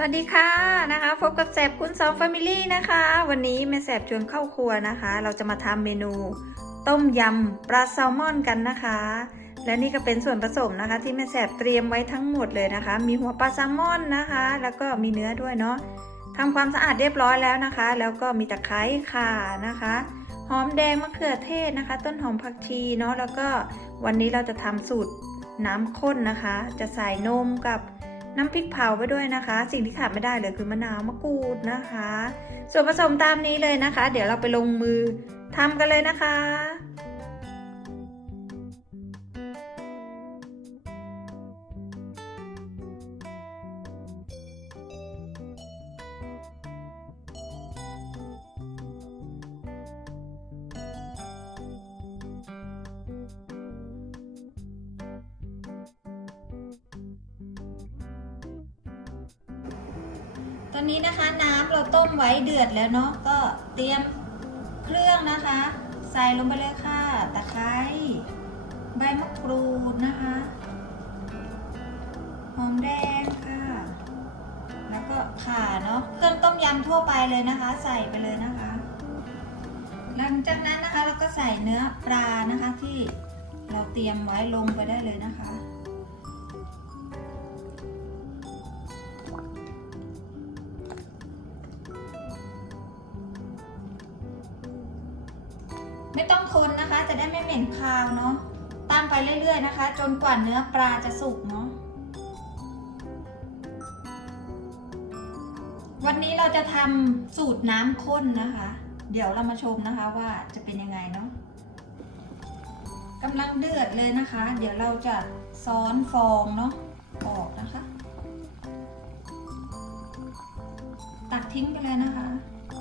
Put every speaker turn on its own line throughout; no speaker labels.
วัสดีค่ะนะคะพบกับแสบคุณสองแฟมิลี่นะคะ วันนี้แม่แสบชวนเข้าครัวนะคะ เราจะมาทำเมนู ต้มยำปลาแซลมอนกันนะคะ และนี่ก็เป็นส่วนผสมนะคะ ที่แม่แสบเตรียมไว้ทั้งหมดเลยนะคะ มีหัวปลาแซลมอนนะคะ แล้วก็มีเนื้อด้วยเนาะทำความสะอาดเรียบร้อยแล้วนะคะ แล้วก็มีตะไคร้ข่านะคะหอมแดงมะเขือเทศนะคะ ต้นหอมผักชีเนาะแล้วก็วันนี้เราจะทำสูตรน้ำข้นนะคะ จะใส่นมกับ น้ำพริกเผาไปด้วยนะคะ สิ่งที่ขาดไม่ได้เลยคือมะนาวมะกรูดนะคะ ส่วนผสมตามนี้เลยนะคะ เดี๋ยวเราไปลงมือทำกันเลยนะคะ อนนี้นะคะน้ำเราต้มไว้เดือดแล้วเนาะก็เตรียมเครื่องนะคะ ใส่ลงไปเลยค่ะตะไคร้ใบมะกรูดนะคะหอมแดงค่ะ แล้วก็ข่าเนาะเครื่องต้มยำทั่วไปเลยนะคะ ใส่ไปเลยนะคะ หลังจากนั้นนะคะเราก็ใส่เนื้อปลานะคะที่เราเตรียมไว้ลงไปได้เลยนะคะ ไม่ต้องคนนะคะ จะได้ไม่เหม็นคาวเนาะตั้งไปเรื่อยๆนะคะ จนกว่าเนื้อปลาจะสุกเนาะวันนี้เราจะทำสูตรน้ำข้นนะคะ เดี๋ยวเรามาชมนะคะว่าจะเป็นยังไงเนาะกำลังเดือดเลยนะคะ เดี๋ยวเราจะซ้อนฟองเนาะออกนะคะ ตักทิ้งไปเลยนะคะ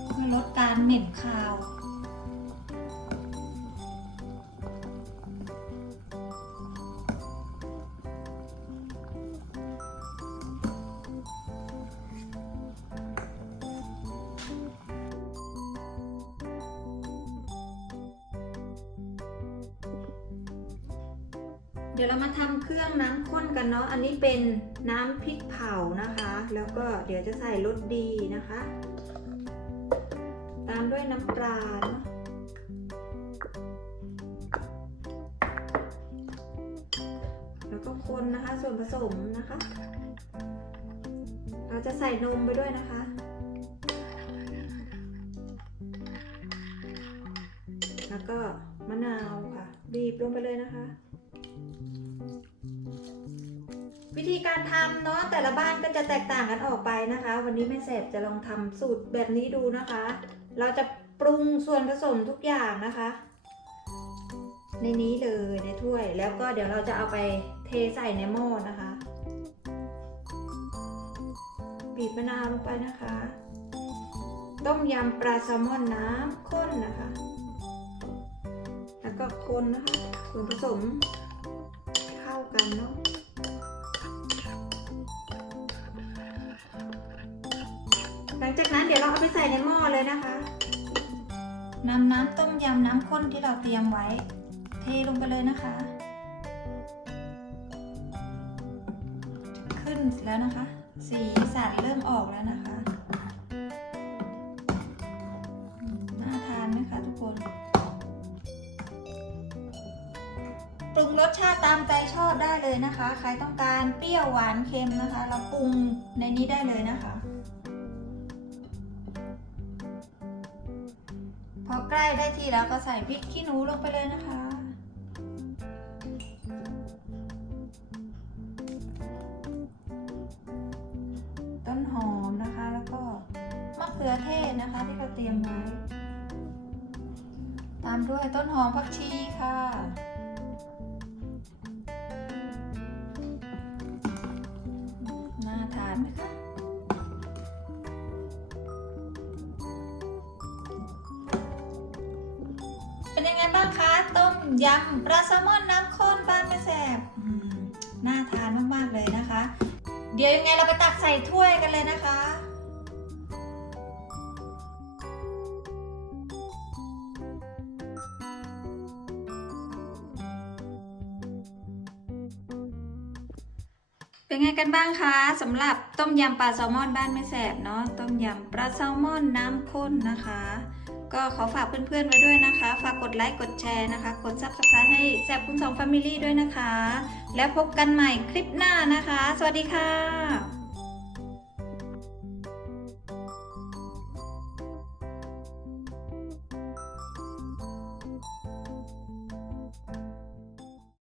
เพื่อลดการเหม็นคาว เดี๋ยวเรามาทำเครื่องน้ำข้นกันเนาะ อันนี้เป็นน้ำพริกเผานะคะ แล้วก็เดี๋ยวจะใส่รสดีนะคะ ตามด้วยน้ำปลาเนาะแล้วก็คนนะคะส่วนผสมนะคะ เราจะใส่นมไปด้วยนะคะแล้วก็มะนาวค่ะบีบลงไปเลยนะคะ ธีการทำเนาะแต่ละบ้านก็จะแตกต่างกันออกไปนะคะ วันนี้แม่แสบจะลองทำสูตรแบบนี้ดูนะคะ เราจะปรุงส่วนผสมทุกอย่างนะคะ ในนี้เลยในถ้วยแล้วก็เดี๋ยวเราจะเอาไปเทใส่ในหม้อนะคะ บีบมะนาวลงไปนะคะ ต้มยำปลาแซลมอนน้ำข้นนะคะ แล้วก็คนนะคะส่วนผสมเข้ากันเนาะ ดี๋ยวเราเอาไปใส่ในหม้อเลยนะคะนำน้ำต้มยำน้ำข้นที่เราเตรียมไว้ เทลงไปเลยนะคะ ขึ้นแล้วนะคะ สีสันเริ่มออกแล้วนะคะน่าทานไหมคะทุกคนปรุงรสชาติตามใจชอบได้เลยนะคะ ใครต้องการเปรี้ยวหวานเค็มนะคะ เราปรุงในนี้ได้เลยนะคะ พอใกล้ได้ที่แล้วก็ใส่พริกขี้หนูลงไปเลยนะคะ ต้นหอมนะคะ แล้วก็มะเขือเทศนะคะที่เราเตรียมไว้ ตามด้วยต้นหอมผักชีค่ะน่าทานไหมคะ ยำปลาแซลมอนน้ำข้นบ้านแม่แสบน่าทานมากๆเลยนะคะ เดี๋ยวยังไงเราไปตักใส่ถ้วยกันเลยนะคะเป็นไงกันบ้างคะสำหรับต้มยำปลาแซลมอนบ้านแม่แสบเนาะต้มยำปลาแซลมอนน้ำข้นนะคะ ก็ขอฝากเพื่อนๆไว้ด้วยนะคะ ฝากกดไลค์ กดแชร์นะคะ กดซับสไครต์ให้แสบคุณสองแฟมิลี่ด้วยนะคะ แล้วพบกันใหม่คลิปหน้านะคะ สวัสดีค่ะ